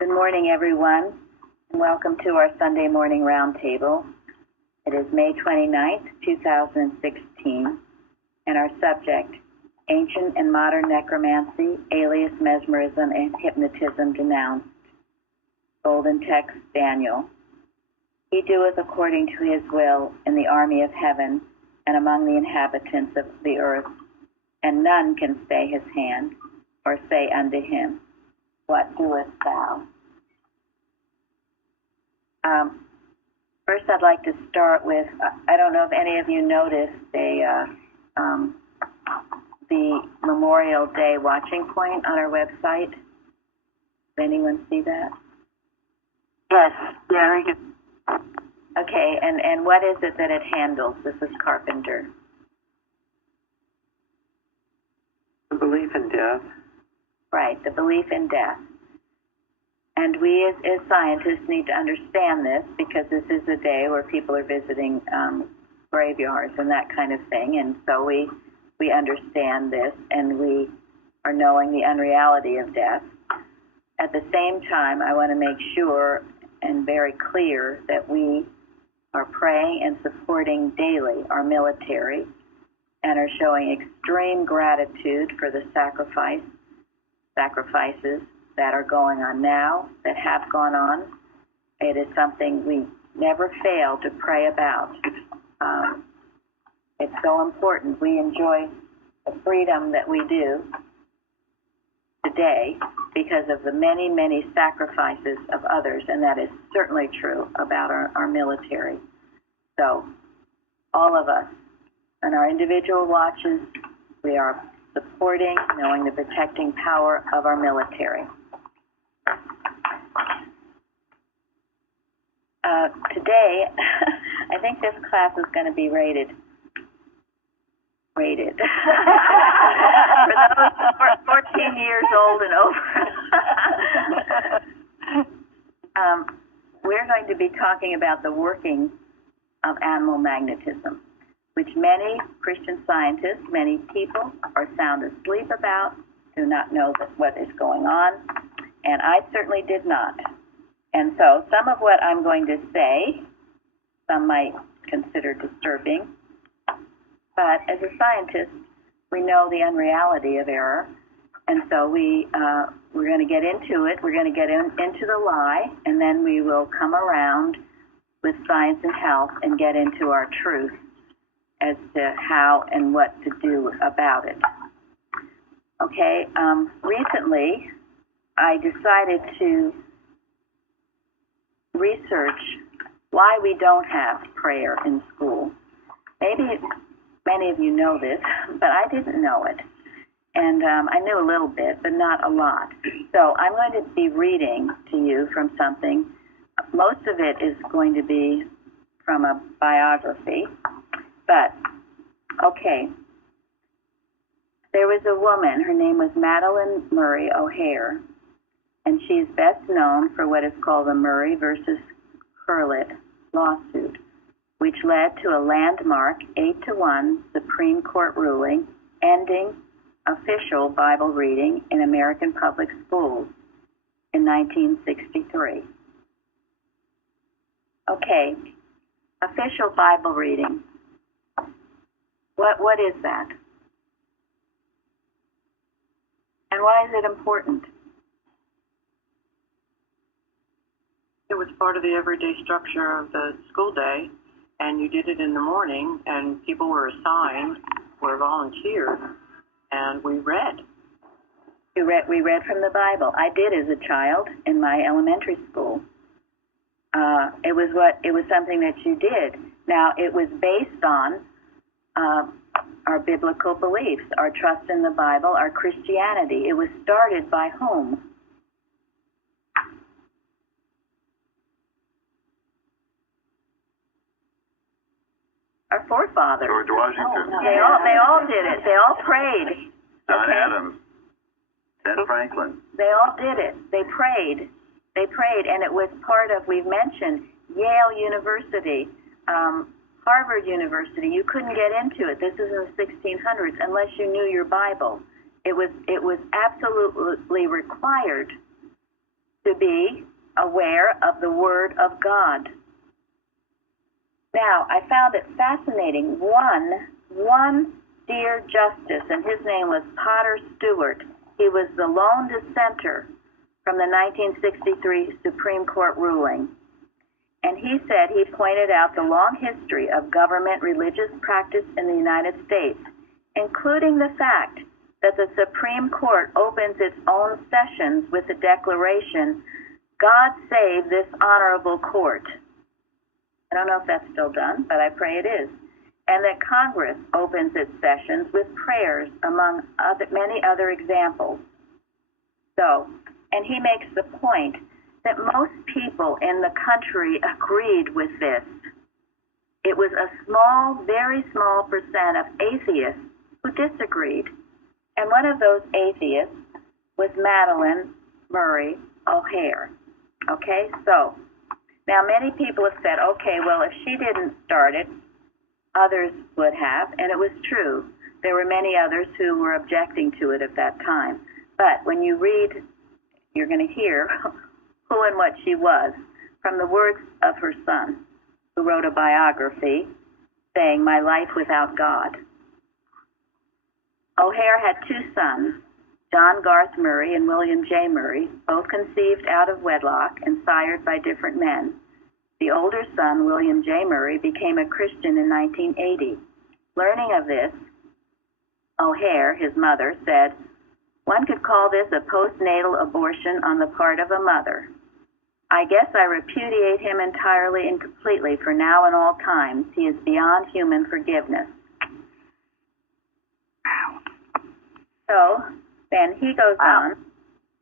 Good morning, everyone, and welcome to our Sunday morning roundtable. It is May 29th, 2016, and our subject, Ancient and Modern Necromancy, Alias Mesmerism and Hypnotism Denounced. Golden text, Daniel. He doeth according to his will in the army of heaven and among the inhabitants of the earth, and none can stay his hand or say unto him, What doest thou? First, I'd like to start with, I don't know if any of you noticed the Memorial Day watching point on our website. Does anyone see that? Yes, very good. Okay, and what is it that it handles? This is Carpenter. The belief in death. Right, the belief in death. And we as scientists need to understand this because this is a day where people are visiting graveyards and that kind of thing. And so we understand this and we are knowing the unreality of death. At the same time, I want to make sure and very clear that we are praying and supporting daily our military and are showing extreme gratitude for the sacrifices that are going on now, that have gone on. It is something we never fail to pray about. It's so important. We enjoy the freedom that we do today because of the many, many sacrifices of others, and that is certainly true about our military. So, all of us, in our individual watches, we are supporting, knowing the protecting power of our military. Today, I think this class is going to be rated. For those 14 years old and over. We're going to be talking about the working of animal magnetism, which many Christian scientists, many people are sound asleep about, do not know what is going on, and I certainly did not. And so some of what I'm going to say, some might consider disturbing, but as a scientist, we know the unreality of error, and so we're going to get into it. We're going to get into the lie, and then we will come around with science and health and get into our truth as to how and what to do about it. Okay, recently I decided to research why we don't have prayer in school. Maybe many of you know this, but I didn't know it. And I knew a little bit, but not a lot. So I'm going to be reading to you from something. Most of it is going to be from a biography. But, okay. There was a woman, her name was Madeline Murray O'Hare, and she is best known for what is called the Murray versus Curlett lawsuit, which led to a landmark 8-1 Supreme Court ruling ending official Bible reading in American public schools in 1963. Okay, official Bible reading. What is that? And why is it important? It was part of the everyday structure of the school day, and you did it in the morning, and people were assigned, were volunteers, and we read. We read from the Bible. I did as a child in my elementary school. It was something that you did. Now, it was based on our biblical beliefs, our trust in the Bible, our Christianity. It was started by whom? Our forefathers. George Washington. They all did it. They all prayed. John Adams. Ben Franklin. They all did it. They prayed. And it was part of, we've mentioned, Yale University, Harvard University. You couldn't get into it. This is in the 1600s unless you knew your Bible. It was absolutely required to be aware of the Word of God. Now, I found it fascinating. One dear justice, and his name was Potter Stewart. He was the lone dissenter from the 1963 Supreme Court ruling. And he said he pointed out the long history of government religious practice in the United States, including the fact that the Supreme Court opens its own sessions with the declaration, "God save this honorable court." I don't know if that's still done, but I pray it is. And that Congress opens its sessions with prayers, among many other examples. So, and he makes the point that most people in the country agreed with this. It was a small, very small percent of atheists who disagreed. And one of those atheists was Madalyn Murray O'Hair. Okay, so now many people have said, okay, well, if she didn't start it, others would have, and it was true. There were many others who were objecting to it at that time. But when you read, you're going to hear who and what she was from the words of her son, who wrote a biography saying, "My life without God." O'Hair had two sons, John Garth Murray and William J. Murray, both conceived out of wedlock and sired by different men. The older son, William J. Murray, became a Christian in 1980. Learning of this, O'Hair, his mother, said, "One could call this a postnatal abortion on the part of a mother. I guess I repudiate him entirely and completely for now and all times. He is beyond human forgiveness." So then he goes on,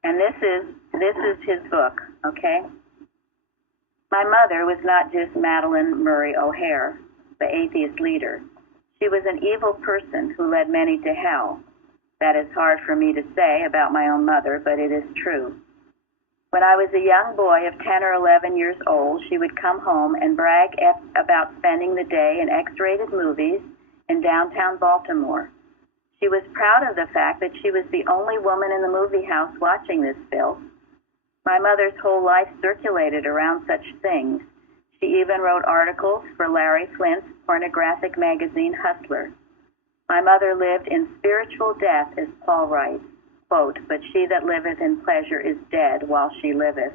and this is his book, okay? My mother was not just Madalyn Murray O'Hair, the atheist leader. She was an evil person who led many to hell. That is hard for me to say about my own mother, but it is true. When I was a young boy of 10 or 11 years old, she would come home and brag about spending the day in X-rated movies in downtown Baltimore. She was proud of the fact that she was the only woman in the movie house watching this filth. My mother's whole life circulated around such things. She even wrote articles for Larry Flint's pornographic magazine, Hustler. My mother lived in spiritual death, as Paul writes, quote, "But she that liveth in pleasure is dead while she liveth."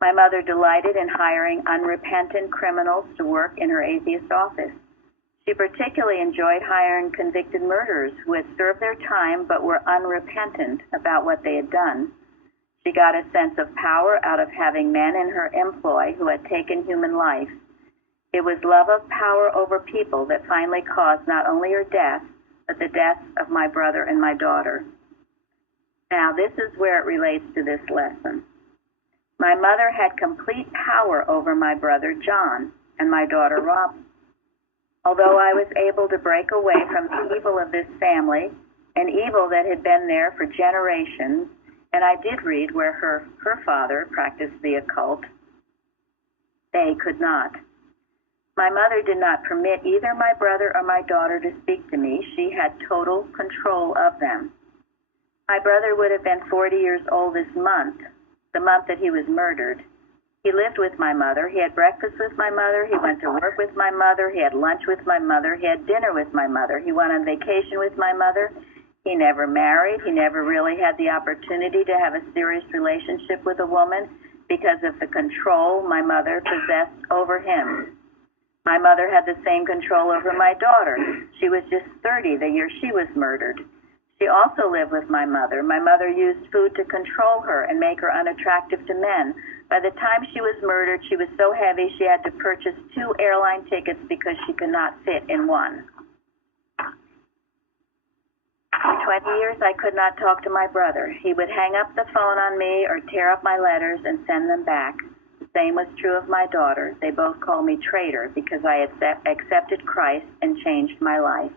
My mother delighted in hiring unrepentant criminals to work in her atheist office. She particularly enjoyed hiring convicted murderers who had served their time but were unrepentant about what they had done. She got a sense of power out of having men in her employ who had taken human life. It was love of power over people that finally caused not only her death, but the deaths of my brother and my daughter. Now, this is where it relates to this lesson. My mother had complete power over my brother John and my daughter Robin. Although I was able to break away from the evil of this family, an evil that had been there for generations, and I did read where her father practiced the occult, they could not. My mother did not permit either my brother or my daughter to speak to me. She had total control of them. My brother would have been 40 years old this month, the month that he was murdered. He lived with my mother. He had breakfast with my mother. He went to work with my mother. He had lunch with my mother. He had dinner with my mother. He went on vacation with my mother. He never married. He never really had the opportunity to have a serious relationship with a woman because of the control my mother possessed over him. My mother had the same control over my daughter. She was just 30 the year she was murdered. She also lived with my mother. My mother used food to control her and make her unattractive to men. By the time she was murdered, she was so heavy she had to purchase 2 airline tickets because she could not fit in one. For 20 years, I could not talk to my brother. He would hang up the phone on me or tear up my letters and send them back. The same was true of my daughter. They both called me traitor because I had accepted Christ and changed my life.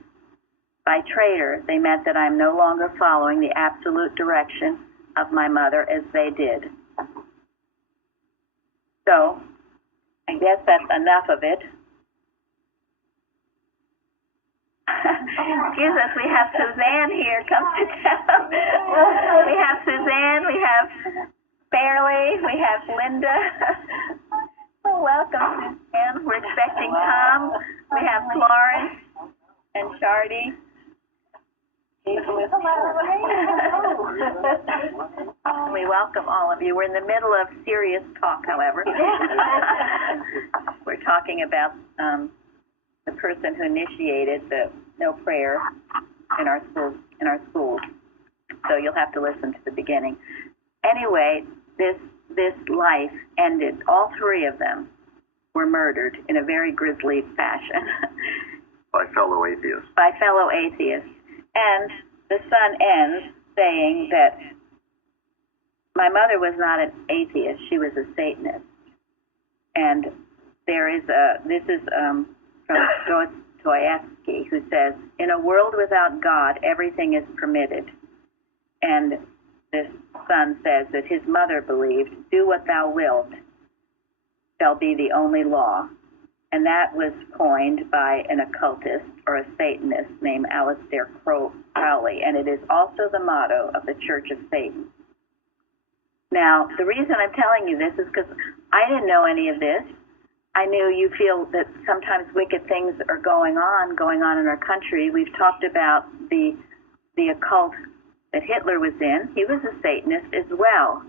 By traitor, they meant that I am no longer following the absolute direction of my mother as they did. So, I guess that's enough of it. Excuse us, we have Suzanne here. Come sit down. We have Suzanne, we have Fairley, we have Linda. Well, welcome, Suzanne. We're expecting Tom. We have Florence and Shardy. We welcome all of you. We're in the middle of serious talk, however. We're talking about the person who initiated the no prayer in our schools. So you'll have to listen to the beginning. Anyway, this life ended. All three of them were murdered in a very grisly fashion. By fellow atheists. By fellow atheists. And the son ends saying that my mother was not an atheist, she was a Satanist. And this is from Dostoevsky, who says, in a world without God, everything is permitted. And this son says that his mother believed, do what thou wilt shall be the only law. And that was coined by an occultist or a Satanist named Aleister Crowley, and it is also the motto of the Church of Satan. Now, the reason I'm telling you this is because I didn't know any of this. I knew you feel that sometimes wicked things are going on in our country. We've talked about the occult that Hitler was in. He was a Satanist as well.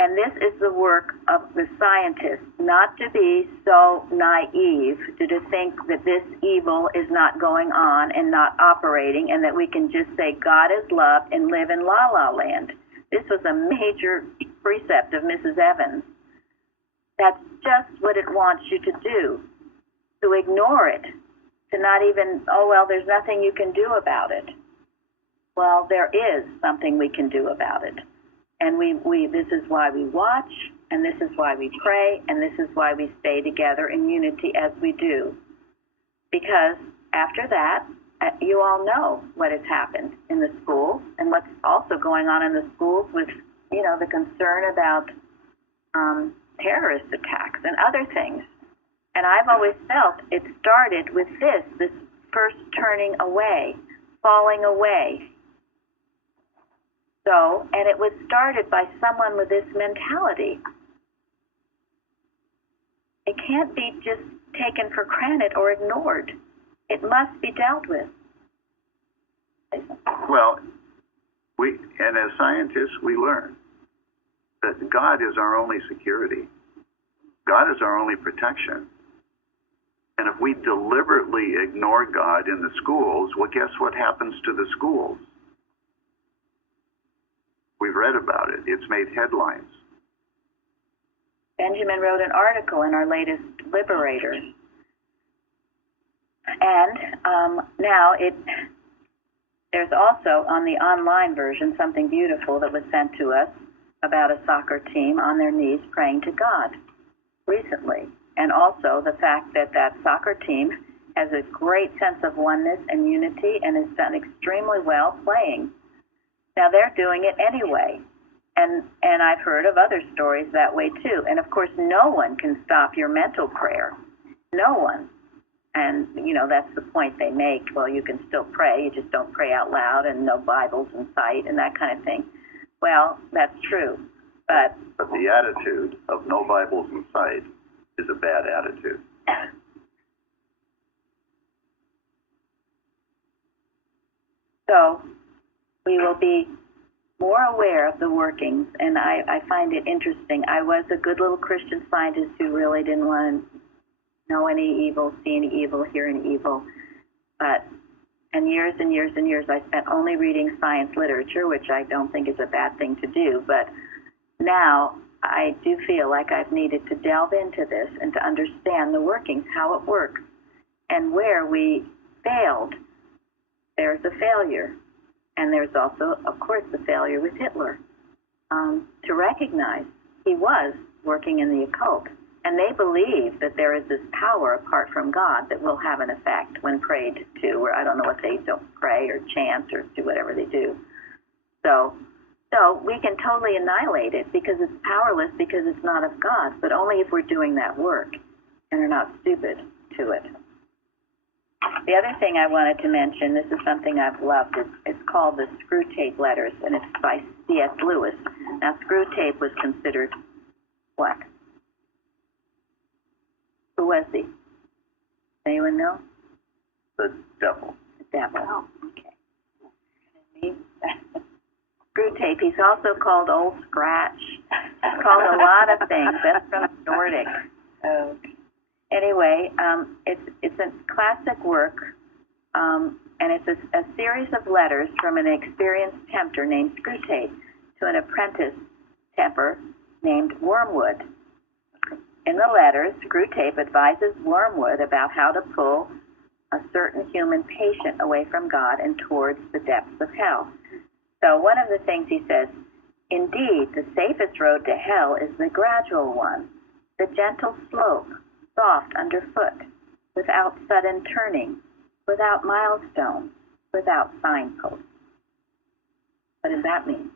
And this is the work of the scientists, not to be so naive to think that this evil is not going on and not operating and that we can just say God is love and live in la-la land. This was a major precept of Mrs. Evans. That's just what it wants you to do, to ignore it, to not even, oh, well, there's nothing you can do about it. Well, there is something we can do about it. And this is why we watch, and this is why we pray, and this is why we stay together in unity as we do. Because after that, you all know what has happened in the schools and what's also going on in the schools with, the concern about terrorist attacks and other things. And I've always felt it started with this first turning away, falling away. So, and it was started by someone with this mentality. It can't be just taken for granted or ignored. It must be dealt with. Well, and as scientists, we learn that God is our only security. God is our only protection. And if we deliberately ignore God in the schools, well, guess what happens to the schools? We've read about it. It's made headlines. Benjamin wrote an article in our latest Liberator. And now there's also on the online version something beautiful that was sent to us about a soccer team on their knees praying to God recently. And also the fact that soccer team has a great sense of oneness and unity and has done extremely well playing. Now, they're doing it anyway, and I've heard of other stories that way, too. And, of course, no one can stop your mental prayer. No one. And, that's the point they make. Well, you can still pray. You just don't pray out loud and no Bibles in sight and that kind of thing. Well, that's true. But the attitude of no Bibles in sight is a bad attitude. So we will be more aware of the workings, and I find it interesting. I was a good little Christian scientist who really didn't want to know any evil, see any evil, hear any evil. And years and years and years I spent only reading science literature, which I don't think is a bad thing to do. But now I do feel like I've needed to delve into this and to understand the workings, how it works, and where we failed. There's a failure. And there's also, of course, the failure with Hitler, to recognize he was working in the occult. And they believe that there is this power apart from God that will have an effect when prayed to, or I don't know what they don't pray or chant or do whatever they do. So we can totally annihilate it because it's powerless, because it's not of God, but only if we're doing that work and are not stupid to it. The other thing I wanted to mention, this is something I've loved, it's called the Screw Tape Letters, and it's by C.S. Lewis. Now, Screw Tape was considered what? Who was he? Anyone know? The devil. The devil. Oh, okay. Screw Tape. He's also called Old Scratch. He's called a lot of things. That's from Nordic. Anyway, it's a classic work, and it's a series of letters from an experienced tempter named Screwtape to an apprentice temper named Wormwood. In the letters, Screwtape advises Wormwood about how to pull a certain human patient away from God and towards the depths of hell. So one of the things he says, indeed, the safest road to hell is the gradual one, the gentle slope, soft underfoot, without sudden turning, without milestones, without signposts. What does that mean?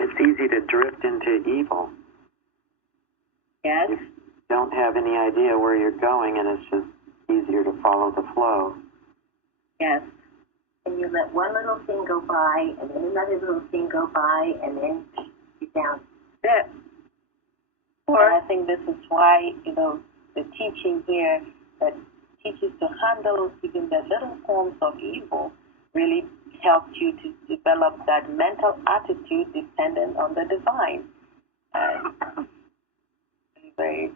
It's easy to drift into evil. Yes? You don't have any idea where you're going, and it's just easier to follow the flow. Yes. And you let one little thing go by, and then another little thing go by, and then you're down. That's it. And I think this is why, the teaching here that teaches to handle even the little forms of evil really helps you to develop that mental attitude dependent on the divine. Very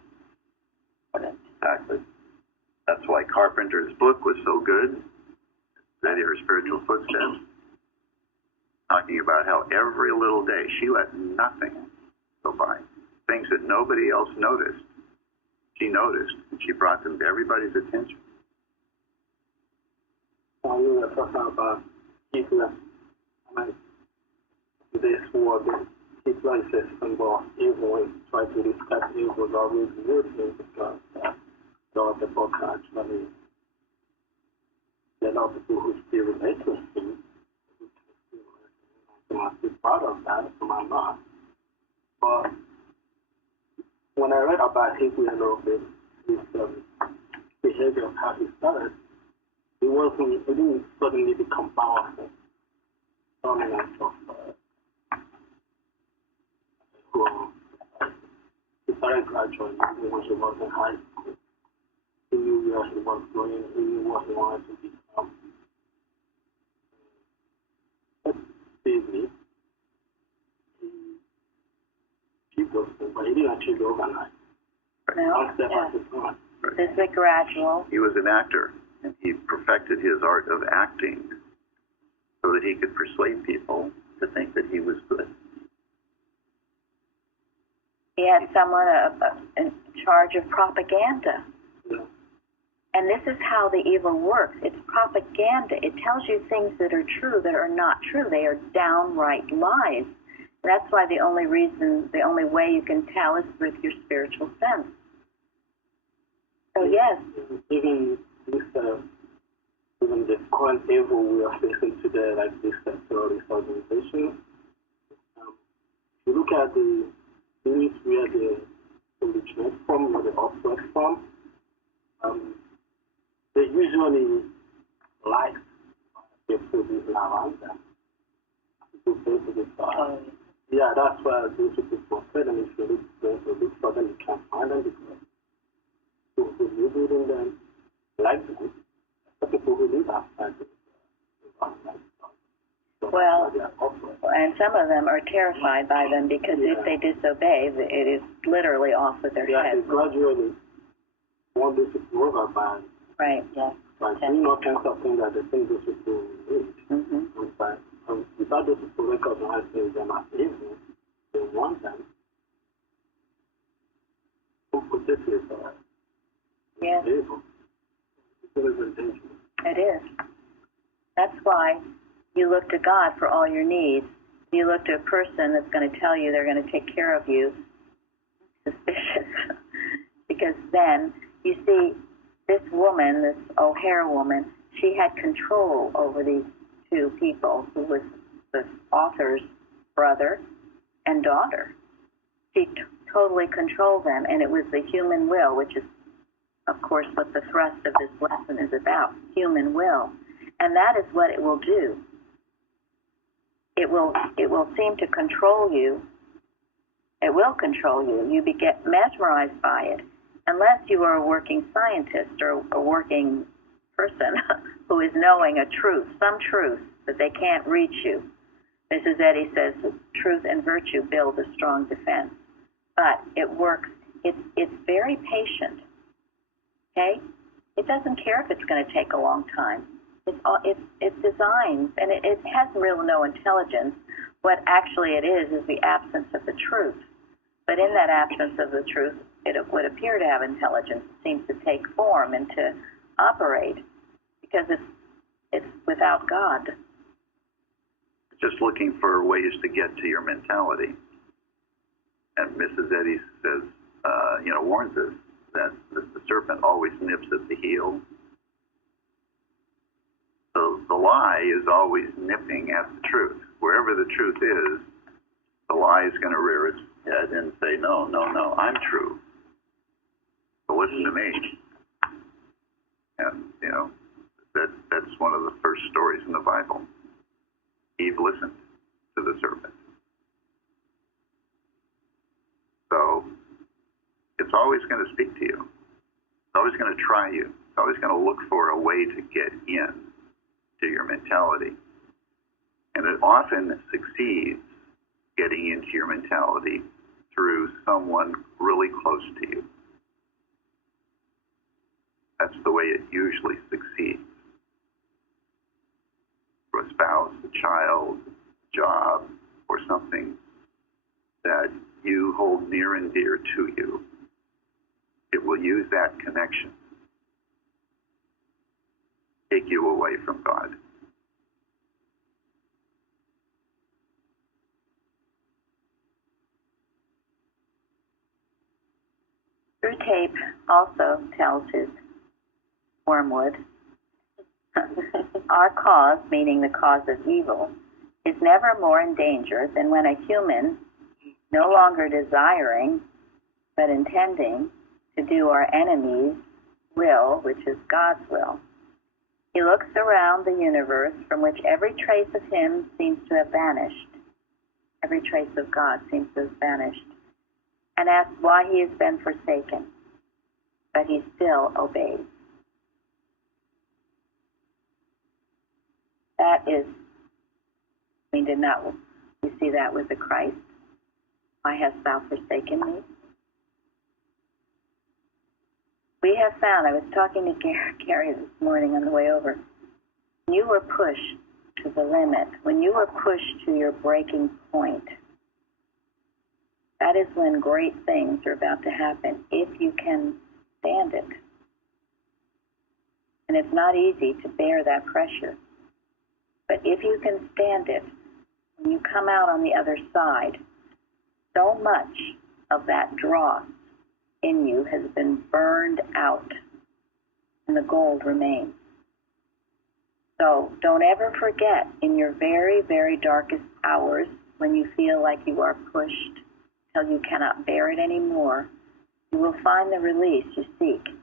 important. Exactly. That's why Carpenter's book was so good, Study Her Spiritual Footsteps, talking about how every little day she let nothing go by. Things that nobody else noticed, she noticed, and she brought them to everybody's attention. When you were talking about Hitler, this war, Hitler is a symbol of evil. He tried to discuss evil was always using because a lot of people can actually, there are a lot of people who still relate to him, who must be part of that, some are not. But when I read about Hitler a little bit, his behavior of how he started, it didn't suddenly become powerful. Dominance of he started gradually, even when he was in high school. He knew where he was going, he knew what he wanted to become. But busy, he was, but he didn't achieve it overnight. No? One step at a time. This is a gradual. He was an actor, and he perfected his art of acting so that he could persuade people to think that he was good. He had someone in charge of propaganda. Yeah. And this is how the evil works. It's propaganda. It tells you things that are true that are not true. They are downright lies. That's why the only way you can tell is with your spiritual sense. So yes. Even this, even the current evil we are facing today, like this terrorist organization, if you look at the units where they originate from, where they operate from, they usually like people living around them. People say to this, yeah, that's why those people portray them. If you look for them, you can't find them because people who live within them like them. The people who live outside them don't like them. So Well, and some of them are terrified by them because if they disobey, it is literally off with their heads. They gradually want those people over by doing all kinds of things that they think those people need. And without those people recognizing them as evil, they want them. This is evil. It is dangerous. It is. That's why you look to God for all your needs. You look to a person that's going to tell you they're going to take care of you. Suspicious. Because then, you see, this woman, this O'Hare woman, she had control over these two people who was the author's brother and daughter. totally control them, and it was the human will, which is, of course, what the thrust of this lesson is about, human will. And that is what it will do. It will seem to control you. It will control you. You get mesmerized by it, unless you are a working scientist or a working person who is knowing a truth, some truth, that they can't reach you. Mrs. Eddy says truth and virtue build a strong defense. But it works. It's very patient. Okay? It doesn't care if it's going to take a long time. It designs, and it has real no intelligence. What actually it is the absence of the truth. But in that absence of the truth, it would appear to have intelligence. It seems to take form and to operate because it's without God. Just looking for ways to get to your mentality. And Mrs. Eddy says, warns us that the serpent always nips at the heel. So the lie is always nipping at the truth. Wherever the truth is, the lie is going to rear its head and say, no, I'm true. So listen to me. And, that's one of the first stories in the Bible. Eve listened to the serpent. So it's always going to speak to you. It's always going to try you. It's always going to look for a way to get in to your mentality. And it often succeeds getting into your mentality through someone really close to you. That's the way it usually succeeds. Through a spouse, a child, a job, or something that you hold near and dear to you. It will use that connection to take you away from God. True Tape also tells his wormwood, our cause, meaning the cause of evil, is never more in danger than when a human, no longer desiring, but intending to do our enemy's will, which is God's will. He looks around the universe from which every trace of him seems to have vanished. Every trace of God seems to have vanished. And asks why he has been forsaken. But he still obeys. That is, did not you see that with the Christ? Why hast thou forsaken me? We have found, I was talking to Gary this morning on the way over, when you were pushed to the limit, when you were pushed to your breaking point, that is when great things are about to happen, if you can stand it. And it's not easy to bear that pressure. But if you can stand it, when you come out on the other side, so much of that dross in you has been burned out, and the gold remains. So don't ever forget, in your very, very darkest hours, when you feel like you are pushed till you cannot bear it anymore, you will find the release you seek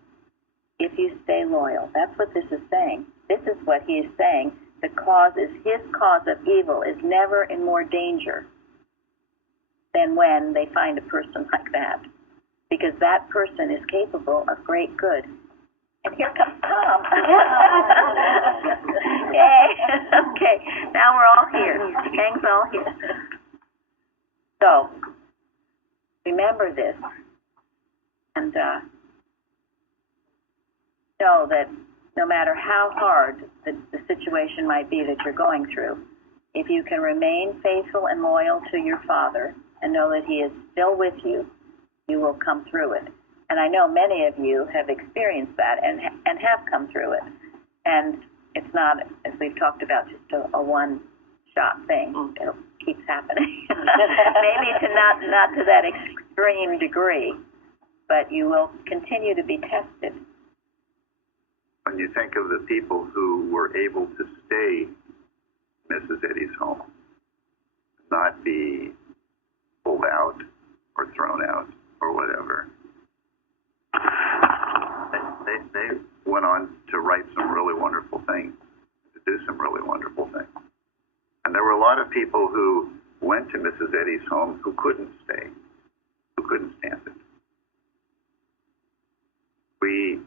if you stay loyal. That's what this is saying. This is what he is saying. The cause is his cause of evil is never in more danger than when they find a person like that. Because that person is capable of great good. And here comes Tom. Yay. Okay, now we're all here. The gang's all here. So, remember this. And know that no matter how hard the situation might be that you're going through, if you can remain faithful and loyal to your Father and know that he is still with you, you will come through it. And I know many of you have experienced that and have come through it. And it's not, as we've talked about, just a one-shot thing. It keeps happening. Maybe not to that extreme degree, but you will continue to be tested. When you think of the people who were able to stay in Mrs. Eddy's home, not be pulled out or thrown out, went on to write some really wonderful things, to do some really wonderful things. And there were a lot of people who went to Mrs. Eddy's home who couldn't stay, who couldn't stand it. We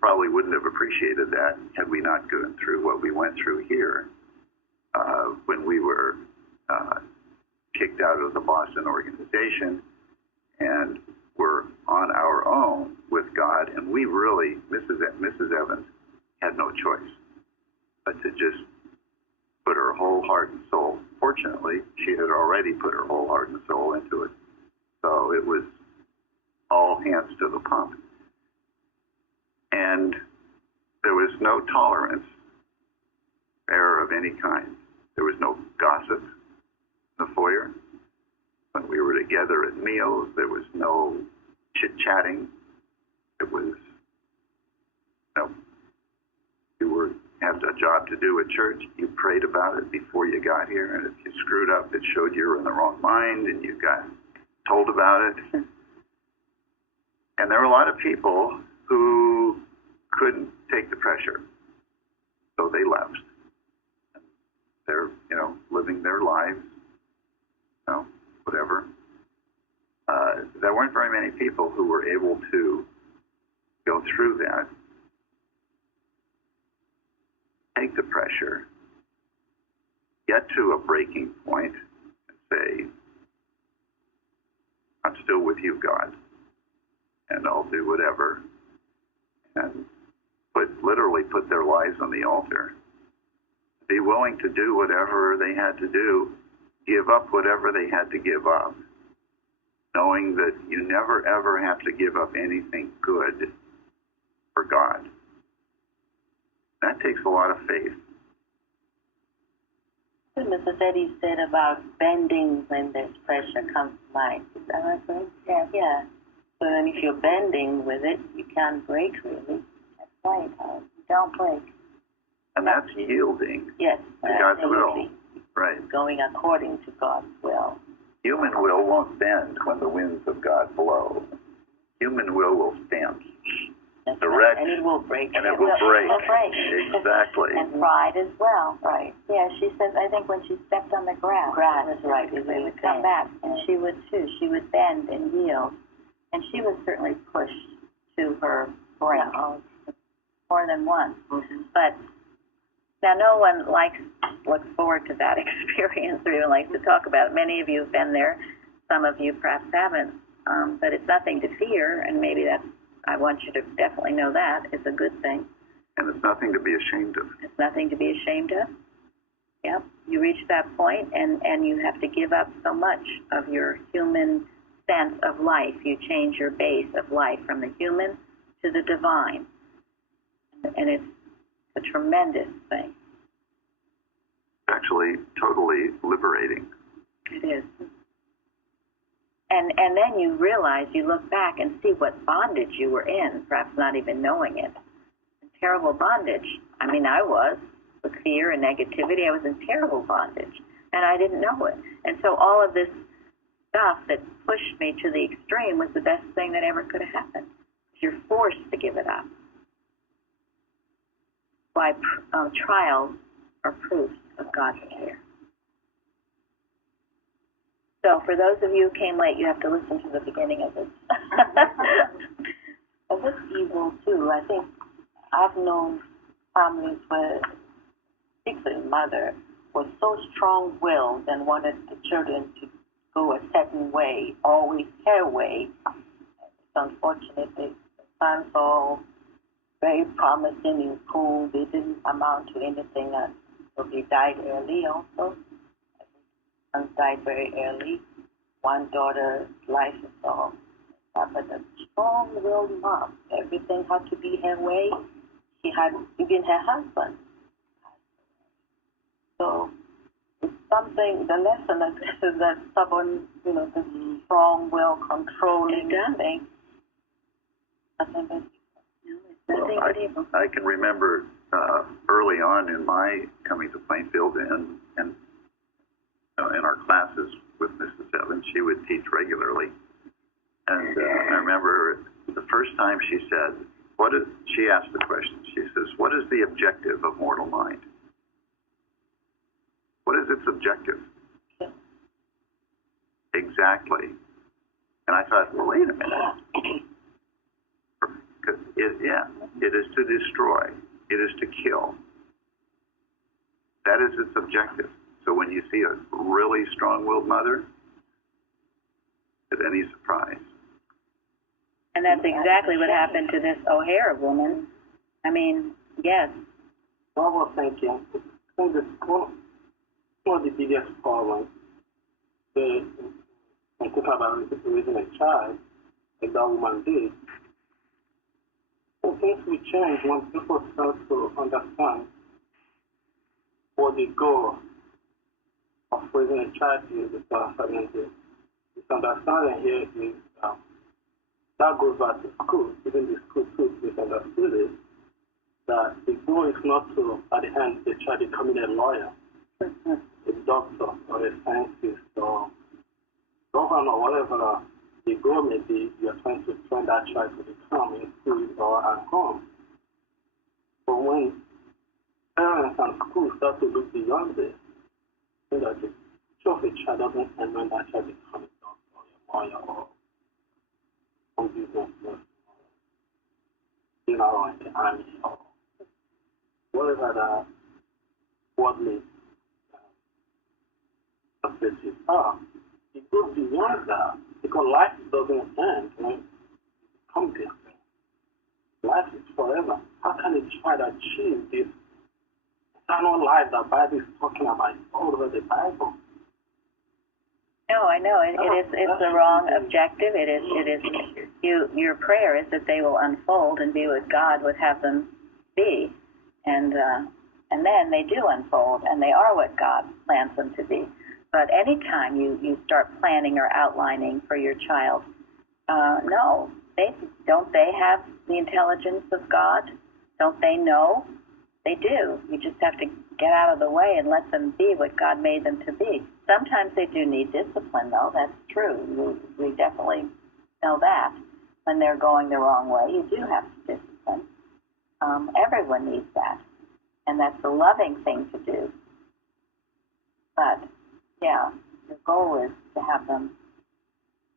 probably wouldn't have appreciated that had we not gone through what we went through here when we were kicked out of the Boston organization and were on our own with God. And we really, Mrs. Evans had no choice but to just put her whole heart and soul. Fortunately, she had already put her whole heart and soul into it. So it was all hands to the pump. And there was no tolerance, error of any kind. There was no gossip in the foyer. When we were together at meals, there was no chit-chatting. It was, you had a job to do at church. You prayed about it before you got here, and if you screwed up, it showed you were in the wrong mind, and you got told about it. And there were a lot of people who couldn't take the pressure, so they left. They're, living their lives, whatever. There weren't very many people who were able to go through that, take the pressure, get to a breaking point, and say, I'm still with you, God, and I'll do whatever, and literally put their lives on the altar, be willing to do whatever they had to do, give up whatever they had to give up, knowing that you never ever have to give up anything good for God. That takes a lot of faith. Mrs. Eddy said about bending when there's pressure comes to mind. Is that right? Yeah. So then if you're bending with it, you can't break, really. That's right. You don't break. And that's yielding to God's will. Right. Going according to God's will. Human will won't bend when the winds of God blow. Human will stand. That's direct. Right. And it will break. And it will break. Exactly. And pride as well. Right. Yeah, she says, I think when she stepped on the grass. Right. It would come back. And she would too. She would bend and yield. And she was certainly pushed to her brink more than once. Mm-hmm. But now no one looks forward to that experience or even likes to talk about it. Many of you have been there. Some of you perhaps haven't. But it's nothing to fear, and maybe I want you to definitely know that. It's a good thing. And it's nothing to be ashamed of. It's nothing to be ashamed of. Yep. You reach that point, and you have to give up so much of your human sense of life. You change your base of life from the human to the divine. And it's a tremendous thing. Actually, totally liberating. It is. And then you realize, you look back and see what bondage you were in, perhaps not even knowing it. Terrible bondage. I mean, I was, with fear and negativity. I was in terrible bondage, and I didn't know it. And so all of this stuff that pushed me to the extreme was the best thing that ever could have happened. You're forced to give it up. Why trials are proofs of God's care. So for those of you who came late, you have to listen to the beginning of this. Of this evil, too, I think I've known families where, particularly mother, was so strong-willed and wanted the children to go a certain way, always her way. It's unfortunate that the sons all very promising in school. They didn't amount to anything, so they died early also. Sons died very early. One daughter's life is all. But a strong-willed mom, everything had to be her way. She had even her husband. So it's something. The lesson of this is that stubborn, this strong-will, controlling thing. Nothing but Well, I can remember early on in my coming to Plainfield and in our classes with Mrs. Evans, she would teach regularly. And I remember the first time she said, She asked the question. She says, what is the objective of mortal mind? What is its objective? Exactly. And I thought, well, wait a minute. Because it is to destroy. It is to kill. That is its objective. So when you see a really strong-willed mother, is any surprise? And that's exactly what happened to this O'Hara woman. I mean, yes. What was thinking? I think one of the biggest problems when talking about raising a child, like that woman did, so things will change when people start to understand what the goal of raising a child is. This understanding here is that goes back to school. Even the school too misunderstood it. That the goal is not to, at the end, the child becoming a lawyer, a doctor, or a scientist, or governor, or whatever the goal may be. You are trying to train that child to become in school or at home. But when parents and schools start to look beyond this, so that the future of a child doesn't end when that child becomes a doctor, or a lawyer, or some business person, or in the army, or whatever the worldly perspectives are. It goes beyond that, because life doesn't end when you become this thing. Life is forever. How can a child achieve this eternal life that Bible is talking about? It's all over the Bible. No, I know it's the wrong objective. It is your prayer is that they will unfold and be what God would have them be, and then they do unfold and they are what God plans them to be. But anytime you start planning or outlining for your child, no, don't they have the intelligence of God? Don't they know? They do. You just have to get out of the way and let them be what God made them to be. Sometimes they do need discipline, though. That's true. We definitely know that. When they're going the wrong way, you do have to discipline. Everyone needs that. And that's the loving thing to do. But, yeah, the goal is to have them.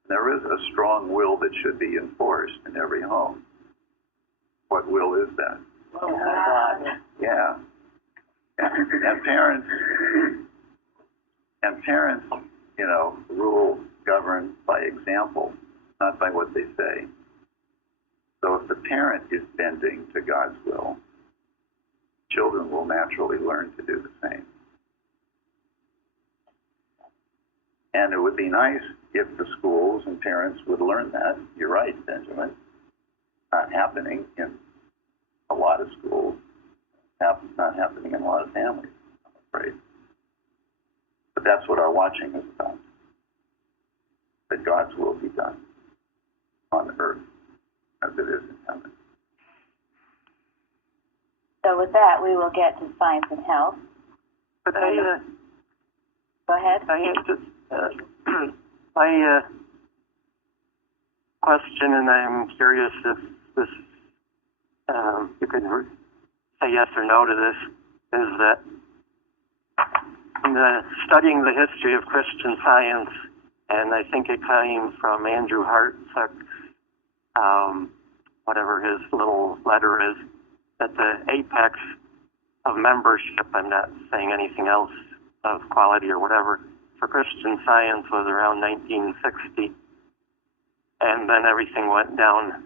There is a strong will that should be enforced in every home. What will is that? Oh, my God. Yeah. And parents, rule, govern by example, not by what they say. So if the parent is bending to God's will, children will naturally learn to do the same. And it would be nice if the schools and parents would learn that. You're right, Benjamin. Not happening in a lot of schools. Not happening in a lot of families, I'm afraid. But that's what our watching is about. That God's will be done on earth as it is in heaven. So with that, we will get to science and health. But Go ahead. My question, and I'm curious if this, you could say yes or no to this, is that in studying the history of Christian Science, and I think it came from Andrew Hartsock, whatever his little letter is, that the apex of membership, I'm not saying anything else of quality or whatever, for Christian Science was around 1960, and then everything went down,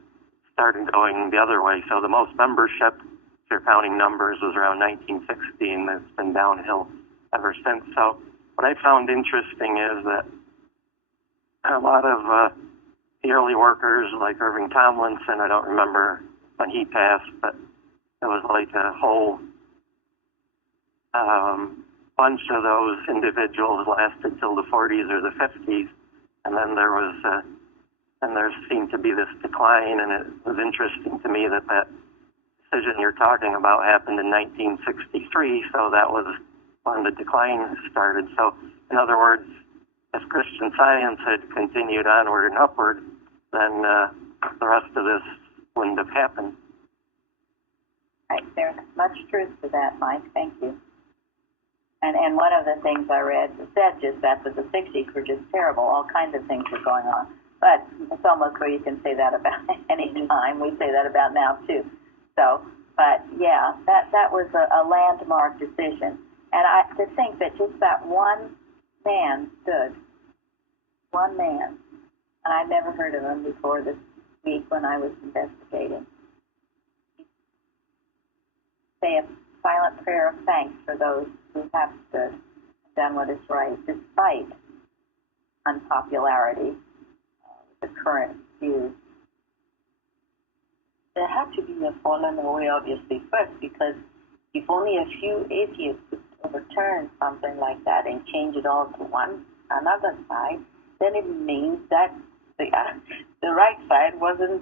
started going the other way. So the most membership, if you're counting numbers, was around 1960, and it's been downhill ever since. So what I found interesting is that a lot of the early workers, like Irving Tomlinson, I don't remember when he passed, but it was like a whole bunch of those individuals lasted till the 40s or the 50s, and then there seemed to be this decline, and it was interesting to me that decision you're talking about happened in 1963, so that was when the decline started. So, in other words, if Christian Science had continued onward and upward, then the rest of this wouldn't have happened. Right. There's much truth to that, Mike. Thank you. And one of the things I read said just that the 60s were just terrible. All kinds of things were going on. But it's almost where you can say that about any time. We say that about now, too. So, but yeah, that was a landmark decision. And to think that just that one man stood, one man, and I'd never heard of him before this week when I was investigating. Say a silent prayer of thanks for those who have stood and done what is right, despite unpopularity with the current views. There had to be a fallen away, obviously, first, because if only a few atheists could overturn something like that and change it all to another side, then it means that the right side wasn't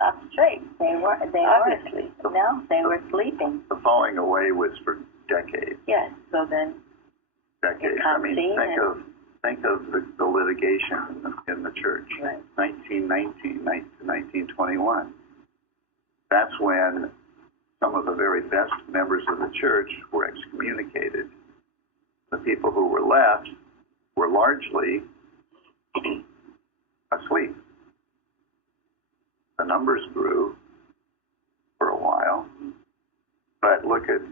up straight. They obviously. No, they were sleeping. The falling away was for decades. Yes, so then Decades. I mean, think of the litigation in the church. Right. 1919 to 1921. That's when some of the very best members of the church were excommunicated. The people who were left were largely asleep. The numbers grew for a while, but look at,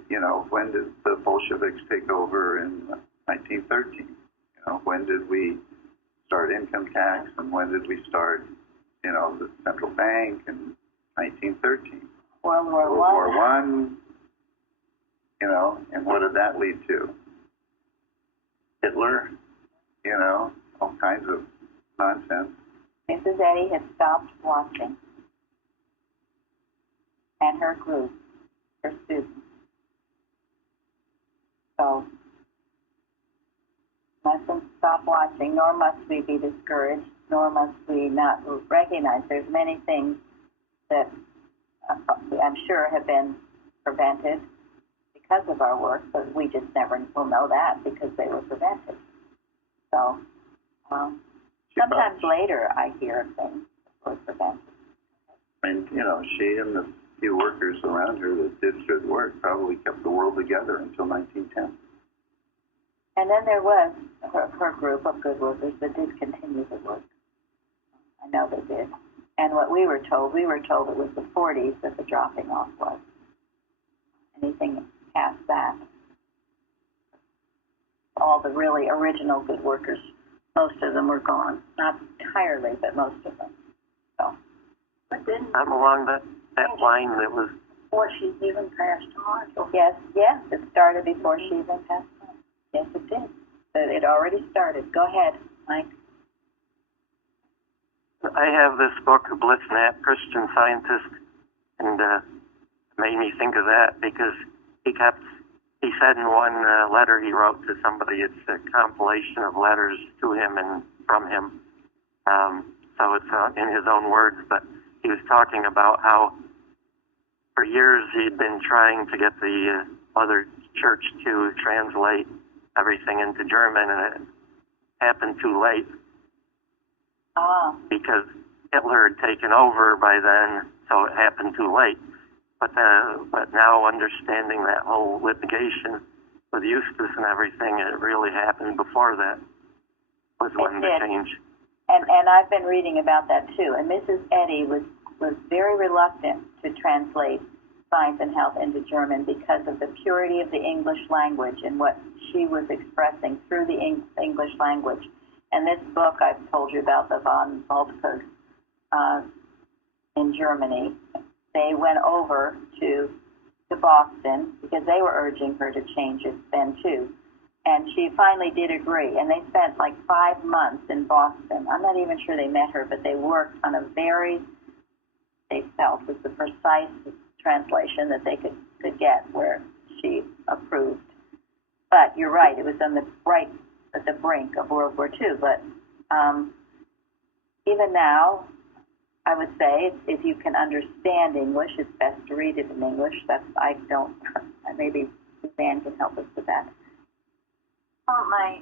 when did the Bolsheviks take over in 1913? When did we start income tax, and when did we start, the central bank in 1913? World War One, and what did that lead to? Hitler, all kinds of nonsense. Mrs. Eddy had stopped watching, and her group, her students. So, mustn't stop watching, nor must we be discouraged, nor must we not recognize there's many things that I'm sure have been prevented because of our work, but we just never will know that because they were prevented. So, sometimes later I hear of things that were prevented. And, she and the few workers around her that did good work probably kept the world together until 1910. And then there was her group of good workers that did continue the work. I know they did. And what we were told it was the 40s that the dropping off was. Anything past that, all the really original good workers, most of them were gone. Not entirely, but most of them. So, but then I'm along that line that was before she even passed on. yes, it started before she even passed on. Yes, it did. But it already started. Go ahead, Mike. I have this book, Bliss Knapp, Christian Scientist, and made me think of that because he said in one letter he wrote to somebody, it's a compilation of letters to him and from him. So it's in his own words, but he was talking about how for years he'd been trying to get the other church to translate everything into German, and it happened too late. Because Hitler had taken over by then, so it happened too late. But now understanding that whole litigation with Eustace and everything, it really happened before that was when the change. And I've been reading about that too. And Mrs. Eddy was very reluctant to translate Science and Health into German because of the purity of the English language and what she was expressing through the English language. And this book I've told you about, the von Moltke in Germany, they went over to Boston because they were urging her to change it then too. And she finally did agree. And they spent like 5 months in Boston. I'm not even sure they met her, but they worked on a they felt was the precise translation that they could get where she approved. But you're right, it was right at the brink of World War II. But even now, I would say if you can understand English, it's best to read it in English. Maybe Suzanne can help us with that. Well, my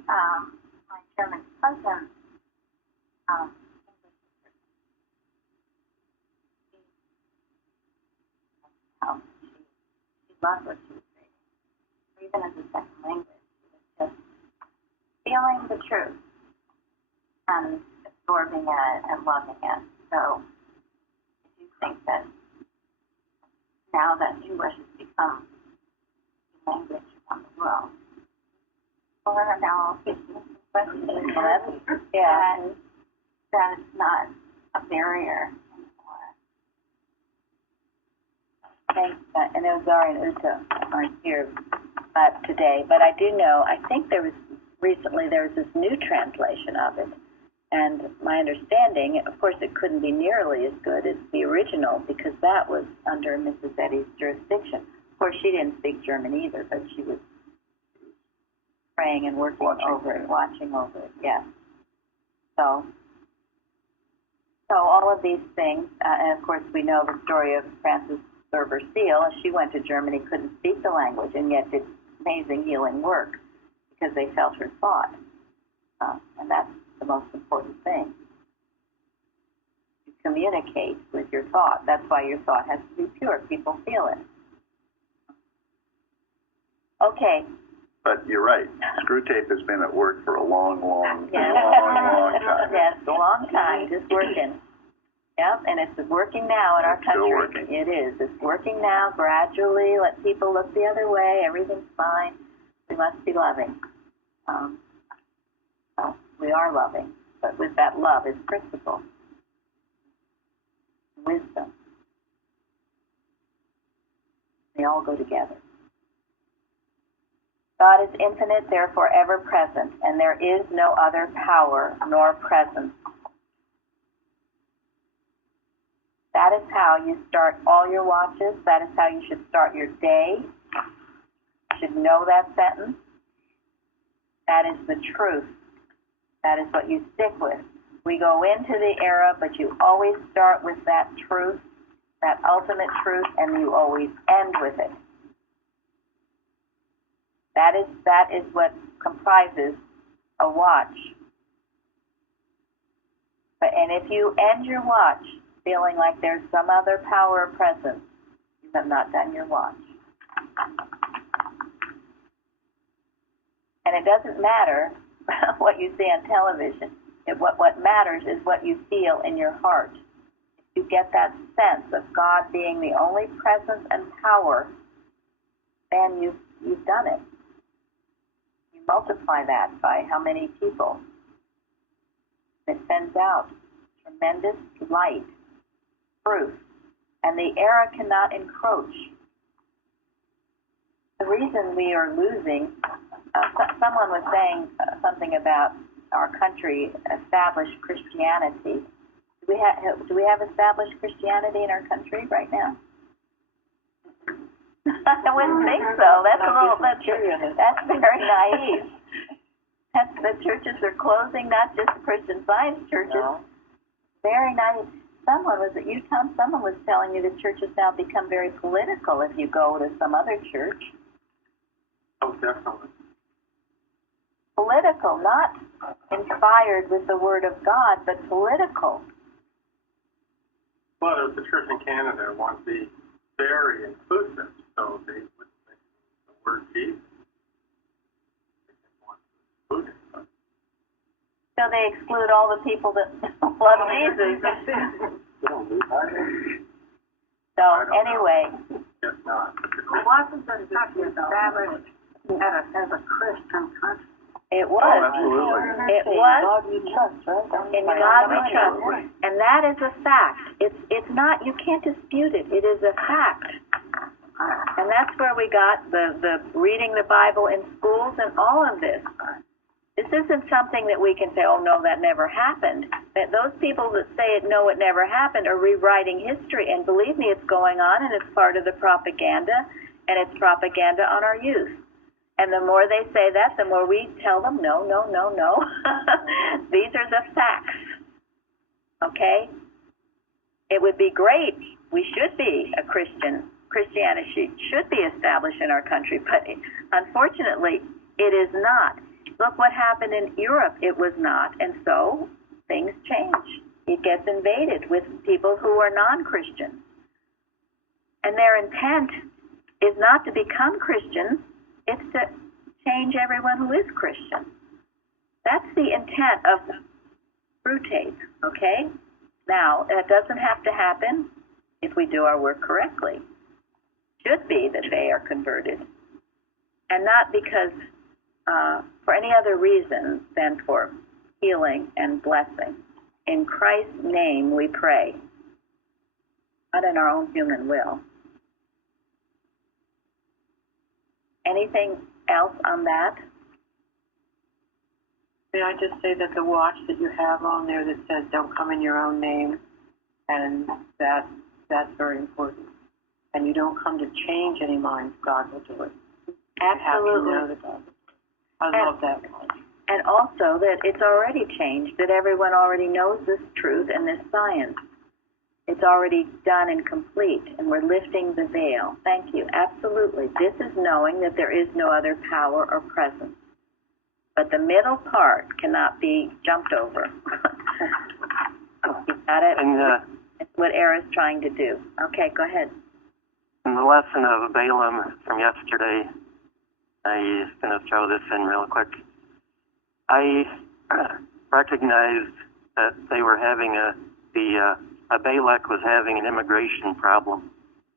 German cousin, loved what she was reading. Even as a second language, she was just feeling the truth and absorbing it and loving it. So I do think that now that English has become the language around the world, people are now questioning that it's not a barrier anymore. Thanks. And Ozari and Uta aren't here today, but I do know, I think there was this new translation of it. And my understanding, of course, it couldn't be nearly as good as the original because that was under Mrs. Eddy's jurisdiction. Of course, she didn't speak German either, but she was praying and watching over it, yes. So all of these things, and of course we know the story of Frances Berber Seal. She went to Germany, couldn't speak the language, and yet did amazing healing work because they felt her thought. And that's the most important thing. You communicate with your thought. That's why your thought has to be pure. People feel it. Okay. But you're right. Screwtape has been at work for a long time. Yes, a long time, just working. Yep, and it's working now in our country. Still working. It is. It's working now, gradually. Let people look the other way. Everything's fine. We must be loving. We are loving, but with that love is principle, wisdom. They all go together. God is infinite, therefore ever present, and there is no other power nor presence. That is how you start all your watches. That is how you should start your day. You should know that sentence. That is the truth. That is what you stick with. We go into the era, but you always start with that truth, that ultimate truth, and you always end with it. That is what comprises a watch. And if you end your watch feeling like there's some other power or presence, you have not done your watch. And it doesn't matter what you see on television. What matters is what you feel in your heart. If you get that sense of God being the only presence and power, then you've done it. You multiply that by how many people. It sends out tremendous light, truth, and the era cannot encroach. The reason we are losing, someone was saying something about our country, established Christianity. Do we have established Christianity in our country right now? I wouldn't think so. That's very naive. The churches are closing, not just the Christian Science churches. No. Very naive. Someone was at Utah. Someone was telling me the church has now become very political. If you go to some other church. Oh, definitely. Political, not inspired with the Word of God, but political. Well, the church in Canada wants to be very inclusive, so they wouldn't mention the word Jesus. They just want to exclude it. So they exclude all the people that love Jesus. So anyway. Yes, not. Washington was established as a Christian country. It was. Oh, absolutely. It was. God we trust, right? In God we trust. And that is a fact. It's not, you can't dispute it. It is a fact. And that's where we got the reading the Bible in schools and all of this. This isn't something that we can say, oh, no, that never happened. That those people that say it, no, it never happened, are rewriting history. And believe me, it's going on, and it's part of the propaganda, and it's propaganda on our youth. And the more they say that, the more we tell them, no. These are the facts. Okay? It would be great. We should be a Christian. Christianity should be established in our country, but unfortunately, it is not. Look what happened in Europe. It was not. And so things change. It gets invaded with people who are non-Christians. And their intent is not to become Christians, it's to change everyone who is Christian. That's the intent of Roundtable, okay? Now, it doesn't have to happen if we do our work correctly. Should be that they are converted, and not because for any other reason than for healing and blessing. In Christ's name we pray, not in our own human will. Anything else on that? May I just say that the watch that you have on there that says "Don't come in your own name," and that's very important. And you don't come to change any minds; God will do it. Absolutely. You have to know that God will do it. I love that one. And also that it's already changed, that everyone already knows this truth and this science. It's already done and complete, and we're lifting the veil. Thank you. Absolutely. This is knowing that there is no other power or presence. But the middle part cannot be jumped over. You got it? And It's what Era's trying to do. Okay, go ahead. in the lesson of Balaam from yesterday, I'm going to throw this in real quick. I recognized that they were having Balak was having an immigration problem.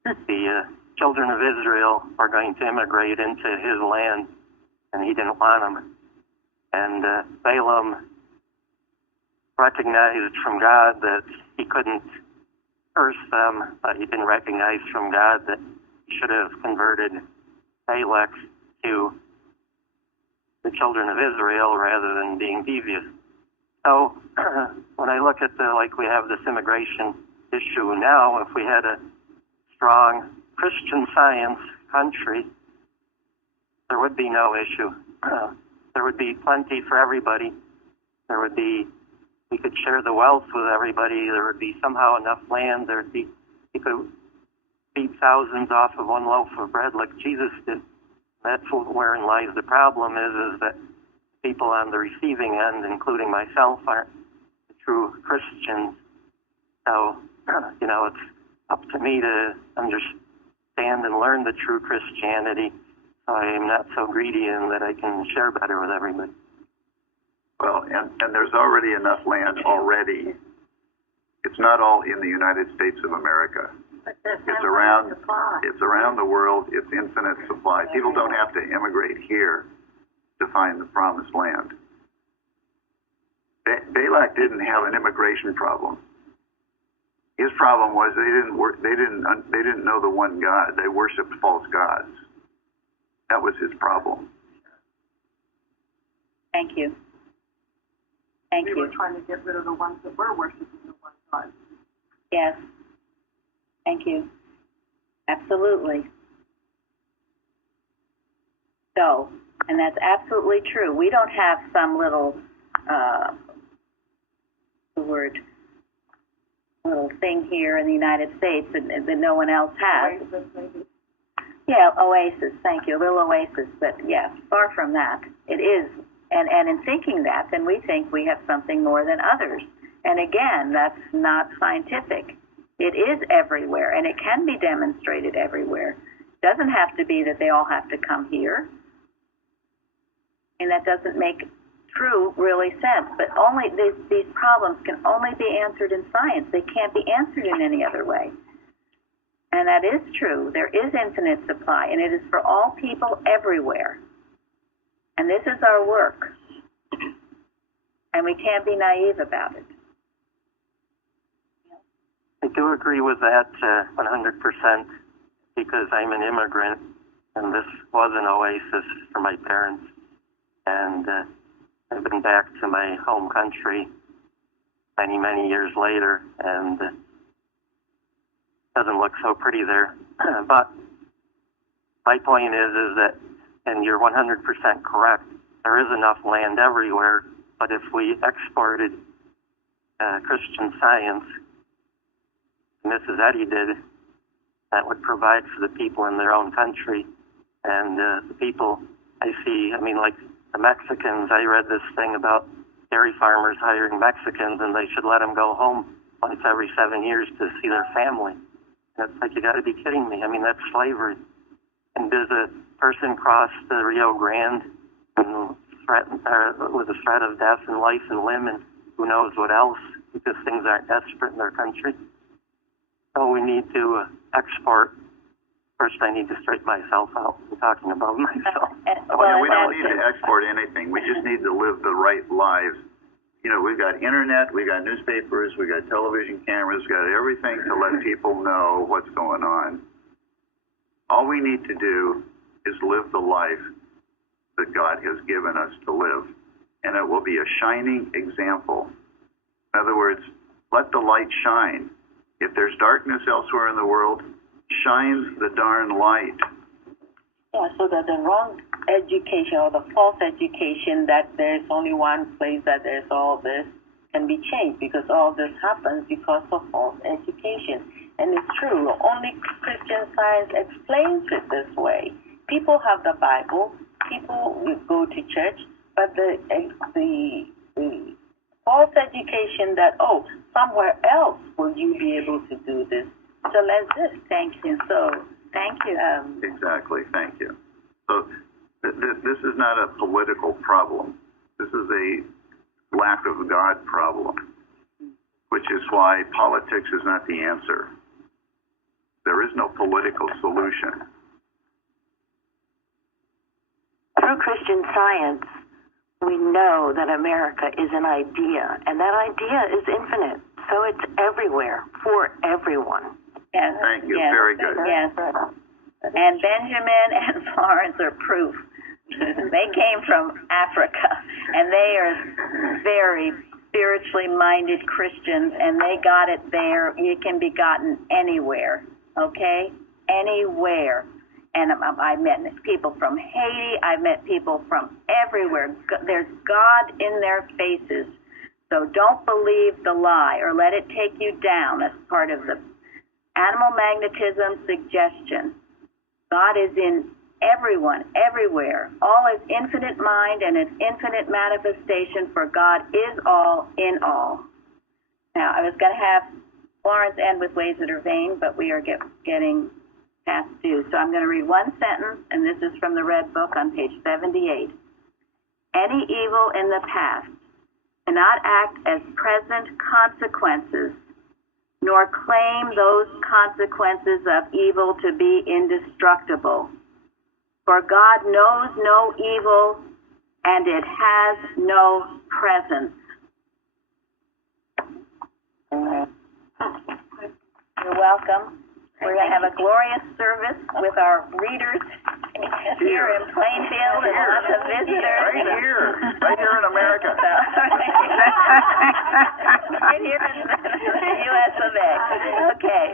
The children of Israel were going to immigrate into his land, and he didn't want them. And Balaam recognized from God that he couldn't curse them, but he didn't recognize from God that he should have converted Balak to the children of Israel rather than being devious. So when I look at we have this immigration issue now, if we had a strong Christian Science country, there would be no issue. There would be plenty for everybody. We could share the wealth with everybody. There would be somehow enough land. You could feed thousands off of one loaf of bread like Jesus did. That's wherein lies the problem is that people on the receiving end, including myself, aren't the true Christians. So, it's up to me to understand and learn the true Christianity. So I am not so greedy and that I can share better with everybody. Well, and there's already enough land already. It's not all in the United States of America. It's around the world. It's infinite supply. People don't have to immigrate here to find the promised land. Balak didn't have an immigration problem. His problem was they didn't know the one God. They worshipped false gods. That was his problem. Thank you. Thank you. We were trying to get rid of the ones that were worshiping the one God. Yes. Thank you. Absolutely. So, and that's absolutely true. We don't have some little, little thing here in the United States that no one else has. Oasis, maybe. Yeah, oasis. Thank you. A little oasis. But yes, far from that. It is. And in thinking that, then we think we have something more than others. And again, that's not scientific. It is everywhere, and it can be demonstrated everywhere. It doesn't have to be that they all have to come here. And that doesn't make true, really sense. But only these problems can only be answered in science. They can't be answered in any other way. And that is true. There is infinite supply, and it is for all people everywhere. And this is our work. And we can't be naive about it. I do agree with that 100% because I'm an immigrant, and this was an oasis for my parents. And I've been back to my home country many, many years later, and it doesn't look so pretty there. But my point is that, and you're 100% correct, there is enough land everywhere, but if we exported Christian Science, Mrs. Eddy did, that would provide for the people in their own country. And the people I see, like the Mexicans, I read this thing about dairy farmers hiring Mexicans and they should let them go home once every 7 years to see their family. And it's like, you got to be kidding me. That's slavery. And does a person cross the Rio Grande and with a threat of death and life and limb and who knows what else because things aren't desperate in their country? So we need to export. First, I need to straighten myself out. I'm talking about myself. We don't need to export anything. We just need to live the right lives. You know, we've got internet, we've got newspapers, we've got television cameras, we've got everything to let people know what's going on. All we need to do is live the life that God has given us to live. And it will be a shining example. In other words, let the light shine. If there's darkness elsewhere in the world, shine the darn light. Yeah, so that the wrong education or the false education that there's only one place that there's all this can be changed, because all this happens because of false education. And it's true, only Christian Science explains it this way. People have the Bible, people go to church, but the false education that, somewhere else will you be able to do this. So let's just thank you. Thank you. Exactly, thank you. So this is not a political problem. This is a lack of God problem, which is why politics is not the answer. There is no political solution. Through Christian Science, we know that America is an idea, and that idea is infinite. So it's everywhere, for everyone. Yes. Thank you. Yes. Very good. Yes. And Benjamin and Florence are proof. They came from Africa, and they are very spiritually minded Christians, and they got it there. It can be gotten anywhere, okay? Anywhere. And I met people from Haiti. I met people from everywhere. There's God in their faces. So don't believe the lie or let it take you down as part of the animal magnetism suggestion. God is in everyone, everywhere. All is infinite mind and its infinite manifestation, for God is all in all. Now, I was going to have Florence end with ways that are vain, but we are getting past due. So I'm going to read one sentence, and this is from the Red Book on page 78. Any evil in the past cannot act as present consequences, nor claim those consequences of evil to be indestructible. For God knows no evil, and it has no presence. You're welcome. We're going to have a glorious service with our readers here in Plainfield and lots of visitors. Right here in America. Right here in the U.S. of A. Okay.